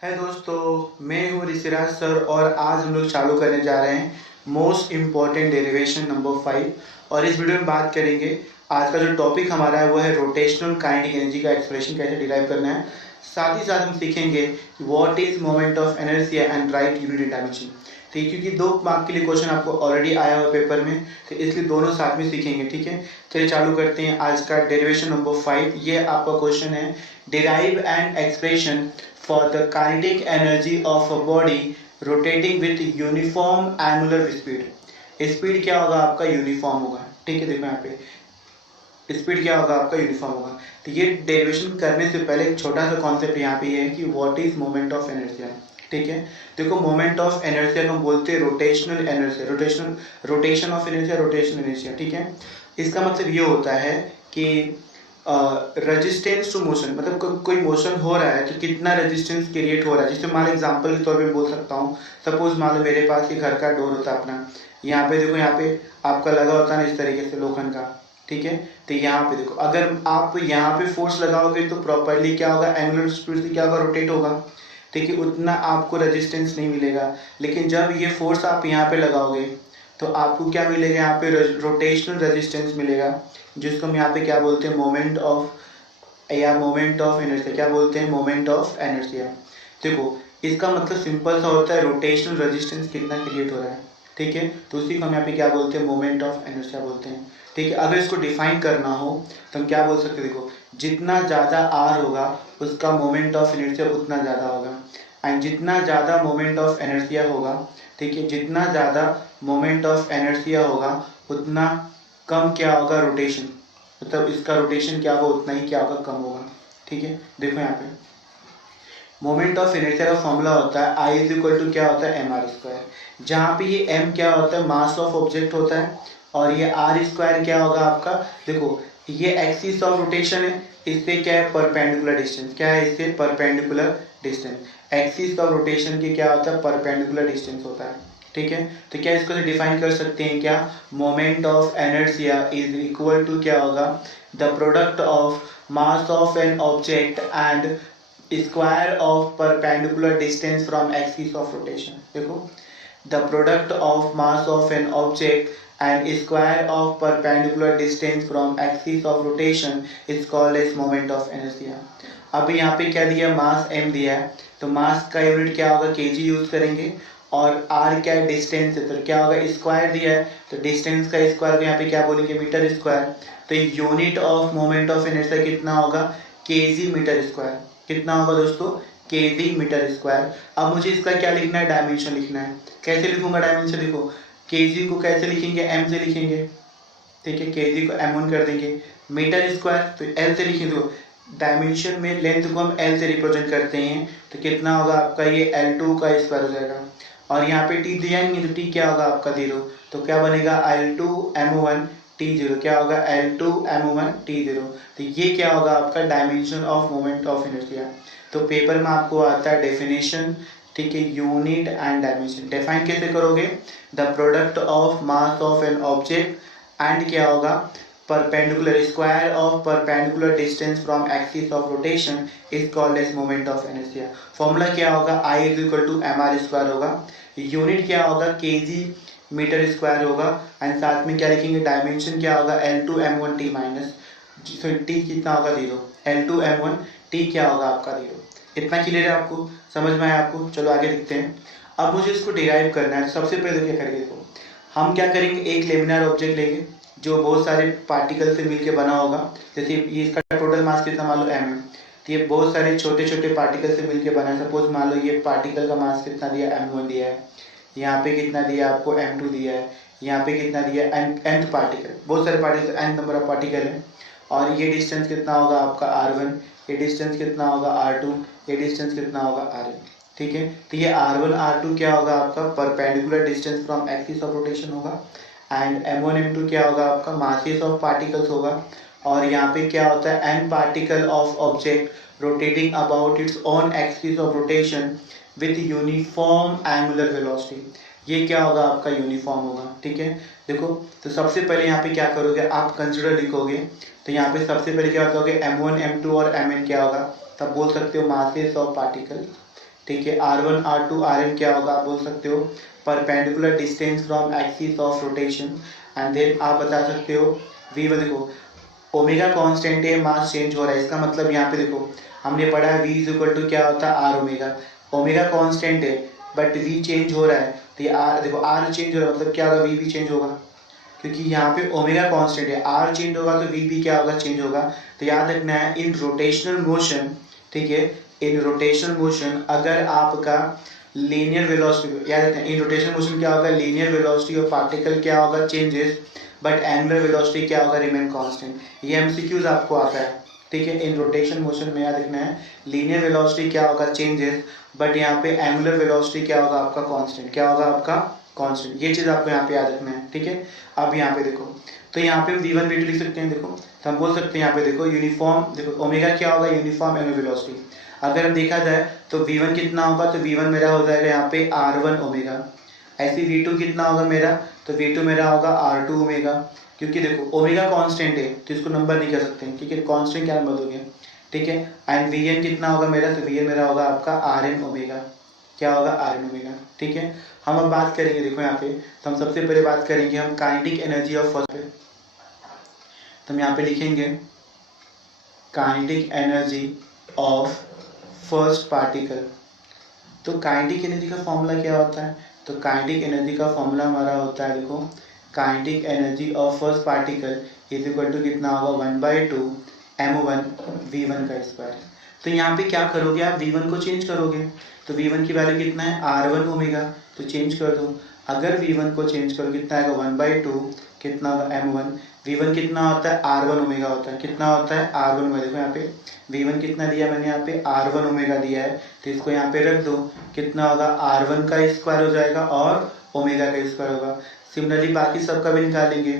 है दोस्तों, मैं हूँ ऋषिराज सर और आज हम लोग चालू करने जा रहे हैं मोस्ट इम्पॉर्टेंट डेरिवेशन नंबर 5। और इस वीडियो में बात करेंगे, आज का जो टॉपिक हमारा है वो है रोटेशनल काइनेटिक एनर्जी का एक्सप्रेशन कैसे डिराइव करना है। साथ ही साथ हम सीखेंगे what is moment of inertia and right unit dimension. ठीक है, क्योंकि 2 मार्क के लिए क्वेश्चन आपको ऑलरेडी आया हुआ पेपर में, तो इसलिए दोनों साथ में सीखेंगे। ठीक है, चलिए चालू करते हैं आज का डेरिवेशन नंबर 5। ये आपका क्वेश्चन है, derive and expression for the kinetic energy of a body rotating with uniform angular speed। Speed क्या होगा आपका, यूनिफॉर्म होगा। ठीक है, देखो यहाँ पे स्पीड क्या होगा आपका, यूनिफॉर्म होगा। तो ये डेरिवेशन करने से पहले एक छोटा सा कॉन्सेप्ट यहाँ पे ये है कि what is moment of inertia. ठीक है, देखो मोमेंट ऑफ इनर्शिया को हम बोलते हैं rotational inertia, rotation of inertia, rotational inertia. ठीक है, इसका मतलब ये होता है कि रेजिस्टेंस टू मोशन, मतलब कोई मोशन हो रहा है तो कितना रेजिस्टेंस क्रिएट हो रहा है। जैसे मान लो एग्जांपल के तौर पे बोल सकता हूँ, सपोज मान लो मेरे पास ये घर का डोर होता है अपना, यहाँ पे देखो, यहाँ पे आपका लगा होता है ना इस तरीके से लोखंड का। ठीक है, तो यहाँ पे देखो, अगर आप यहाँ पे फोर्स लगाओगे तो प्रॉपरली क्या होगा, एंगुलर स्पीड से क्या होगा, रोटेट होगा। ठीक है, उतना आपको रेजिस्टेंस नहीं मिलेगा। लेकिन जब ये फोर्स आप यहाँ पे लगाओगे तो आपको क्या मिलेगा, यहाँ पे रोटेशनल रेजिस्टेंस मिलेगा, जिसको हम यहाँ पे क्या बोलते हैं, मोमेंट ऑफ इनर्शिया। क्या बोलते हैं, मोमेंट ऑफ इनर्शिया। देखो इसका मतलब सिंपल सा होता है, रोटेशनल रेजिस्टेंस कितना क्रिएट हो रहा है। ठीक है, तो उसी को हम यहाँ पे क्या बोलते हैं, मोमेंट ऑफ इनर्शिया बोलते हैं। ठीक है, अगर इसको डिफाइन करना हो तो हम क्या बोल सकते हैं, देखो जितना ज़्यादा आर होगा उसका मोमेंट ऑफ इनर्शिया उतना ज़्यादा होगा, एंड जितना ज़्यादा मोमेंट ऑफ इनर्शिया होगा, ठीक है, जितना ज़्यादा मोमेंट ऑफ इनर्शिया होगा उतना कम क्या होगा, रोटेशन, मतलब इसका रोटेशन क्या होगा, उतना ही क्या होगा, कम होगा। ठीक है, देखो यहाँ पे मोमेंट ऑफ इनर्शिया का फॉर्मूला होता है आई इज इक्वल टू क्या होता है, एम आर स्क्वायर। जहाँ पे ये एम क्या होता है, मास ऑफ ऑब्जेक्ट होता है, और ये आर स्क्वायर क्या होगा आपका, देखो ये एक्सिस ऑफ रोटेशन है, इससे क्या है, परपेंडिकुलर डिस्टेंस। क्या है, इससे perpendicular distance. Axis of rotation के क्या होता है, परपेंडिकुलर डिस्टेंस होता है। ठीक है, तो क्या इसको डिफाइन कर सकते हैं, क्या moment of inertia is equal to क्या होगा, the product of mass of an object and square of perpendicular distance from axis of rotation. देखो the product of mass of an object and square of perpendicular distance from axis of rotation is called as moment of inertia। अब यहाँ पे क्या दिया, मास m दिया है, तो मास का यूनिट क्या होगा, kg यूज करेंगे, और r क्या है, डिस्टेंस है, तो क्या होगा, स्क्वायर दिया है, तो डिस्टेंस का स्क्वायर को यहाँ पे क्या बोलेंगे, मीटर स्क्वायर। तो unit of moment of inertia कितना होगा, kg मीटर स्क्वायर। कितना होगा दोस्तों, kg मीटर स्क्वायर। अब मुझे इसका क्या लिखना है, डायमेंशन लिखना है। कैसे लिखूंगा डायमेंशन, देखो केजी को कैसे लिखेंगे, एम से लिखेंगे। ठीक है, केजी को m1 कर देंगे, मीटर स्क्वायर तो एल से लिखेंगे। तो डायमेंशन में लेंथ को हम एल से रिप्रेजेंट करते हैं, तो कितना होगा आपका, ये L2 का स्क्वायर हो जाएगा। और यहाँ पे टी दिया नहीं तो टी क्या होगा आपका 0, तो क्या बनेगा L2 M1 T0। क्या होगा, L2 M1 T0। तो ये क्या होगा आपका dimension of moment of inertia. तो पेपर में आपको आता है डेफिनेशन, ठीक है, यूनिट एंड डायमेंशन। डिफाइन कैसे करोगे, the product of mass of an object and क्या होगा, perpendicular square of perpendicular distance from axis of rotation is called as moment of inertia. Formula क्या होगा, I is equal to M R square होगा, unit क्या होगा, KG metre square होगा, and साथ में क्या लिखेंगे, डायमेंशन क्या होगा, L2 M1 T minus, T कितना होगा 0, L2 M1 T क्या होगा आपका 0। इतना क्लियर है, आपको समझ में आया आपको। चलो आगे देखते हैं। अब मुझे इसको डिराइव करना है, सबसे पहले क्या करेंगे, देखो हम क्या करेंगे, एक लेमिनार ऑब्जेक्ट लेंगे जो बहुत सारे पार्टिकल से मिलकर बना होगा। जैसे ये इसका टोटल मास कितना मान लो m है, तो ये बहुत सारे छोटे छोटे पार्टिकल से मिलकर बना है। सपोज मान लो ये पार्टिकल का मास कितना दिया, m1 दिया है, यहाँ पे कितना दिया आपको, m2 दिया है, यहाँ पे कितना दिया, nth पार्टिकल, बहुत सारे particle, n number of particle है। और ये डिस्टेंस कितना होगा आपका r1, ये डिस्टेंस कितना होगा r2, ये डिस्टेंस कितना होगा rn। ठीक है, तो ये r1 r2 क्या होगा आपका, perpendicular distance from axis of rotation होगा, एंड m1 m2 क्या होगा आपका, मासेस ऑफ पार्टिकल्स होगा। और यहाँ पे क्या होता है, n particle of object rotating about its own axis of rotation with uniform angular velocity. ये क्या होगा आपका, यूनिफॉर्म होगा। ठीक है, देखो तो सबसे पहले यहाँ पे क्या करोगे, आप कंसिडर लिखोगे, तो यहाँ पे सबसे पहले क्या होगा, m1 m2 और mn क्या होगा, तब बोल सकते हो मासेस ऑफ पार्टिकल। ठीक है। R1 R2 Rn क्या होगा आप बोल सकते हो perpendicular distance from axis of rotation. And then आप बता सकते हो V1, देखो ओमेगा कांस्टेंट है, मास चेंज हो रहा है, इसका मतलब यहाँ पे देखो हमने पढ़ा है V इज इक्वल टू क्या होता है आर ओमेगा। ओमेगा कांस्टेंट है बट V चेंज हो रहा है, तो ये आर देखो आर चेंज हो रहा है मतलब क्या होगा V भी चेंज होगा, क्योंकि यहाँ पे ओमेगा कांस्टेंट है, आर चेंज होगा तो V भी क्या होगा चेंज होगा। तो याद रखना है इन रोटेशनल मोशन, ठीक है, इन रोटेशनल मोशन अगर आपका लीनियर वेलोसिटी, याद रखना इन रोटेशनल मोशन क्या होगा लीनियर वेलोसिटी ऑफ पार्टिकल क्या होगा चेंजेस बट एंगुलर वेलोसिटी क्या होगा रिमेन कांस्टेंट। ये एमसीक्यूज आपको आता है, ठीक है। इन रोटेशन मोशन में याद रखना है लीनियर वेलोसिटी क्या होगा चेंजेस बट यहाँ पे एंगुलर वेलोसिटी क्या होगा आपका कांस्टेंट, क्या होगा आपका कांस्टेंट। ये चीज आपको यहाँ पे याद रखना है, ठीक है। अब यहाँ पे देखो तो यहाँ पे V1 V2 लिख सकते हैं, देखो तो हम बोल सकते हैं यहाँ पे देखो यूनिफॉर्म, देखो ओमेगा क्या होगा यूनिफॉर्म एंगुलर वेलोसिटी। अगर हम देखा जाए तो V1 कितना होगा, तो V1 मेरा हो जाएगा यहाँ पे R1 ओमेगा। ऐसे V2 कितना होगा मेरा, तो V2 मेरा होगा R2 ओमेगा। क्योंकि देखो ओमेगा कांस्टेंट है तो इसको नंबर नहीं कर सकते, ठीक है, कांस्टेंट क्या नंबर दोगे, ठीक है। एंड Vn कितना होगा मेरा, तो Vn मेरा होगा आपका Rn ओमेगा, क्या होगा Rn ओमेगा, ठीक है। हम अब बात करेंगे, देखो यहाँ पे तो हम सबसे पहले बात करेंगे हम काइनेटिक एनर्जी ऑफ फर्स्ट पे, तो हम यहाँ पे लिखेंगे kinetic energy of first particle. तो काइनेटिक एनर्जी का फॉर्मूला क्या होता है, तो काइनेटिक एनर्जी का फॉर्मूला हमारा होता है देखो kinetic energy of first particle is equal to कितना होगा 1/2 m1 v1 का स्क्वायर। तो यहाँ पे क्या करोगे आप v1 को चेंज करोगे, तो v1 की वैल्यू कितना है r1 ओमेगा, तो चेंज कर दो। अगर v1 को चेंज करो कितना आएगा 1/2 कितना होगा m1, v1 कितना होता है r1 ओमेगा होता है, कितना होता है r1 ओमेगा। देखो यहाँ पे v1 कितना दिया मैंने यहाँ पे r1 ओमेगा दिया है, तो इसको यहाँ पे रख दो, कितना होगा r1 का स्क्वायर हो जाएगा और ओमेगा का स्क्वायर होगा। सिमिलरली बाकी सब का भी निकालेंगे,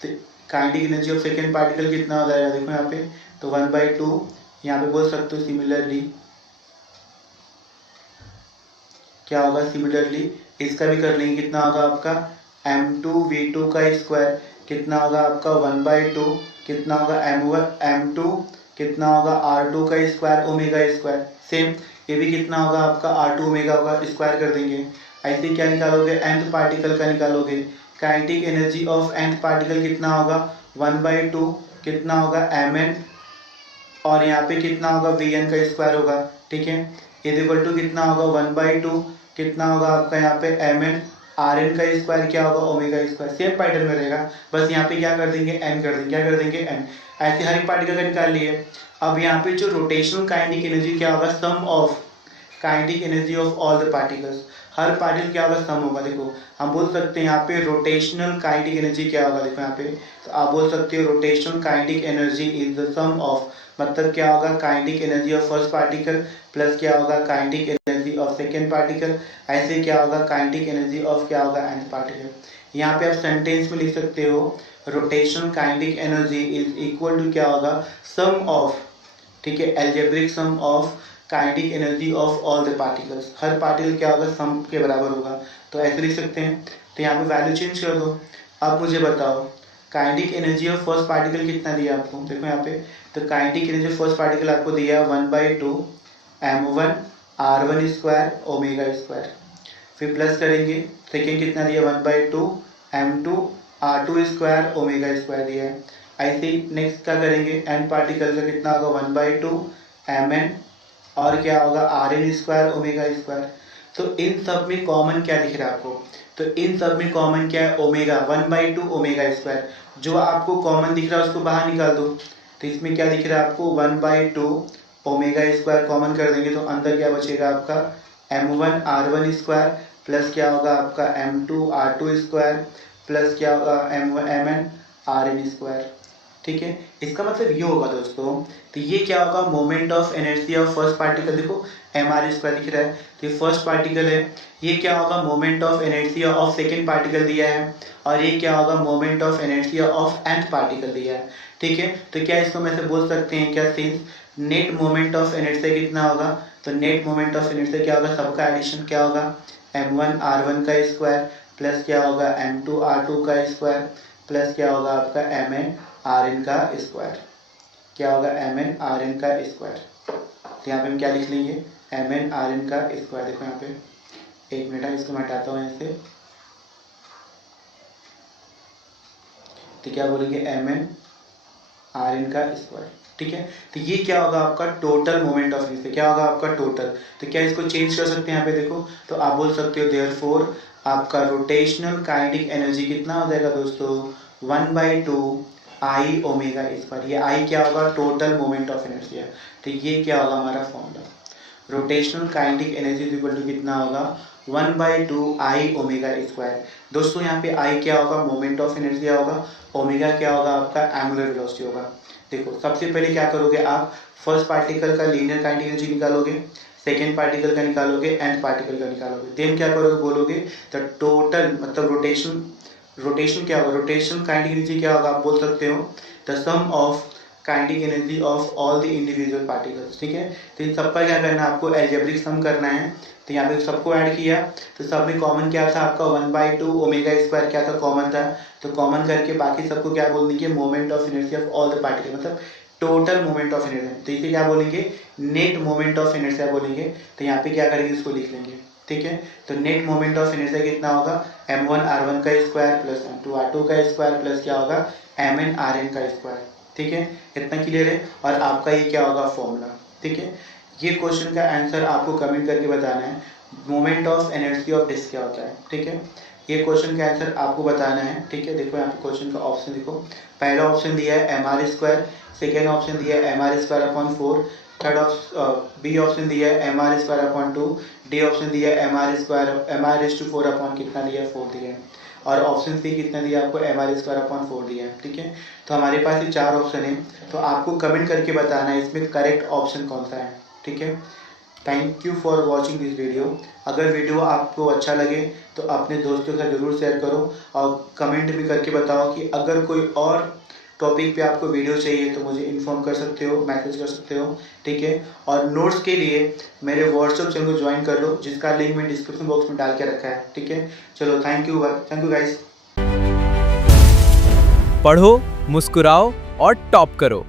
तो kinetic energy of second particle कितना हो जाएगा, देखो यहाँ पे तो 1/2 यहाँ पे बोल सकते हो सिमिलरली क्या होगा, सिमिलरली इसका भी कर लेंगे, कितना होगा आपका m2 v2 का स्क्वायर, कितना होगा आपका 1/2 कितना होगा m2 कितना होगा r2 का स्क्वायर ओमेगा स्क्वायर। सेम ये भी कितना होगा आपका r2 ओमेगा होगा, स्क्वायर कर देंगे। ऐसे क्या निकालोगे nth पार्टिकल का निकालोगे, kinetic energy of nth particle कितना होगा 1/2 कितना होगा mn और यहाँ पे कितना होगा vn का स्क्वायर होगा, ठीक है, इज इक्वल टू कितना होगा 1/2 कितना होगा आपका यहाँ पे mn Rn का स्क्वायर क्या होगा ओमेगा स्क्वायर। सेम पैटर्न में रहेगा, बस यहाँ पे क्या कर देंगे n कर देंगे, क्या कर देंगे n। ऐसे हर एक पार्टिकल का निकाल लिए। अब यहाँ पे जो रोटेशनल काइनेटिक एनर्जी क्या होगा sum of kinetic energy of all the particles, हर पार्टिकल क्या होगा सम होगा। देखो हम बोल सकते हैं यहाँ पे रोटेशनल काइनेटिक एनर्जी क्या होगा, देखो यहाँ पे तो आप बोल सकते हो rotational kinetic energy is the sum of, मतलब क्या होगा kinetic energy of first particle plus क्या होगा kinetic energy of second particle, ऐसे क्या होगा काइनेटिक एनर्जी ऑफ क्या होगा nth पार्टिकल। यहाँ पे आप सेंटेंस में लिख सकते हो rotational kinetic energy is equal to क्या होगा सम ऑफ, ठीक है, algebraic sum of kinetic energy of all the particles, हर पार्टिकल क्या होगा सम के बराबर होगा। तो ऐसे लिख सकते हैं, तो यहाँ पे वैल्यू चेंज कर दो। अब मुझे बताओ kinetic energy of first particle कितना दिया आपको, देखो यहाँ पे तो kinetic energy of first particle आपको दिया 1/2 m1 r1 square omega square, फिर प्लस करेंगे सेकेंड कितना दिया 1/2 m2 r2 square omega square दिया है। ऐसे ही नेक्स्ट क्या करेंगे n पार्टिकल का कितना होगा 1/2 mn और क्या होगा Rn स्क्वायर ओमेगा स्क्वायर। तो इन सब में कॉमन क्या दिख रहा है आपको, तो इन सब में कॉमन क्या है ओमेगा 1/2 ओमेगा स्क्वायर, जो आपको कॉमन दिख रहा है उसको बाहर निकाल दो। तो इसमें क्या दिख रहा है आपको 1/2 ओमेगा स्क्वायर कॉमन कर देंगे तो अंदर क्या बचेगा आपका m1 r1 स्क्वायर प्लस क्या होगा आपका m2 r2 स्क्वायर प्लस क्या होगा mn Rn स्क्वायर, ठीक है। इसका मतलब ये होगा दोस्तों, तो ये क्या होगा moment of inertia of first particle, देखो mr स्क्वायर दिख रहा है तो ये फर्स्ट पार्टिकल है, ये क्या होगा moment of inertia of second particle दिया है और ये क्या होगा moment of inertia of nth particle दिया है, ठीक है। तो क्या इसको मैं से बोल सकते हैं क्या since net moment of inertia कितना होगा, तो नेट मोमेंट ऑफ इनर्शिया क्या होगा सबका एडिशन क्या होगा m1 r1 का स्क्वायर प्लस क्या होगा m2 r2 का स्क्वायर प्लस क्या होगा आपका mn Rn का स्क्वायर, क्या होगा mn Rn का स्क्वायर। तो यहाँ पे हम क्या लिख लेंगे mn/n का स्क्वायर। देखो यहाँ पे, एक मिनट है, इसको मैं हटाता हूँ यहाँ से। तो क्या बोलेंगे, mn/n का स्क्वायर। ठीक है, तो ये क्या होगा आपका टोटल मोमेंट ऑफ इनर्शिया, क्या होगा आपका टोटल। तो क्या इसको चेंज कर सकते हैं यहाँ पे, देखो तो आप बोल सकते हो देयरफॉर आपका रोटेशनल काइनेटिक एनर्जी कितना हो जाएगा दोस्तों, 1/2 I ओमेगा स्क्वायर। ये I क्या होगा, टोटल मोमेंट ऑफ इनर्शिया। तो ये क्या होगा हमारा formula, rotational kinetic energy equal to कितना होगा, 1/2 I ओमेगा स्क्वायर। दोस्तों यहाँ पे I क्या होगा, मोमेंट ऑफ इनर्शिया होगा, ओमेगा क्या होगा आपका एंगुलर वेलोसिटी होगा। देखो सबसे पहले क्या करोगे आप, फर्स्ट पार्टिकल का लीनियर काइनेटिक एनर्जी निकालोगे, सेकेंड पार्टिकल का निकालोगे, एंड पार्टिकल का निकालोगे। देन क्या करोगे, बोलोगे द टोटल, मतलब रोटेशन क्या होगा, रोटेशन काइनेटिक एनर्जी क्या होगा, आप बोल सकते हो the sum of kinetic energy of all the individual particles. ठीक है, तो इन सबका क्या करना है, आपको एल्जेब्रिक सम करना है। तो यहाँ पे सबको ऐड किया, तो सब में कॉमन क्या था आपका, 1/2 ओमेगा स्क्वायर क्या था, कॉमन था। तो कॉमन करके बाकी सबको क्या बोल देंगे, moment of inertia of all the particle, मतलब टोटल मोमेंट ऑफ इनर्शिया। तो इसे क्या बोलेंगे, नेट मोमेंट ऑफ इनर्शिया बोलेंगे। तो यहाँ पे क्या करेंगे, इसको लिख लेंगे। ठीक है, तो नेट मोमेंट ऑफ इनर्शिया कितना होगा, m1r1 का स्क्वायर प्लस m2r2 का स्क्वायर प्लस क्या होगा, mn/n का स्क्वायर। ठीक है, इतना क्लियर है। और आपका ये क्या होगा, फॉर्मूला। ठीक है, ये क्वेश्चन का आंसर आपको कमेंट करके बताना है, moment of energy of disc क्या होता है। ठीक है, ये क्वेश्चन का आंसर आपको बताना है। ठीक है, देखो यहाँ पे क्वेश्चन का ऑप्शन देखो, पहला ऑप्शन दिया है mr², सेकेंड ऑप्शन दिया है mr²/4, थर्ड बी ऑप्शन दिया है mr²/2, डी ऑप्शन दिया है mr/4 कितना दिया है, 4 दिया है, और ऑप्शन सी कितना दिया आपको, mr²/4 दिया है। ठीक है, तो हमारे पास ये 4 ऑप्शन है, तो आपको कमेंट करके बताना है इसमें करेक्ट ऑप्शन कौन सा है। ठीक है, thank you for watching this video. अगर वीडियो आपको अच्छा लगे तो अपने दोस्तों के साथ ज़रूर शेयर करो, और कमेंट भी करके बताओ कि अगर कोई और टॉपिक पे आपको वीडियो चाहिए तो मुझे इन्फॉर्म कर सकते हो, मैसेज कर सकते हो। ठीक है, और नोट्स के लिए मेरे व्हाट्सएप चैनल को ज्वाइन कर लो, जिसका लिंक मैं डिस्क्रिप्शन बॉक्स में डाल के रखा है। ठीक है, चलो थैंक यू गाइस। पढ़ो, मुस्कुराओ और टॉप करो।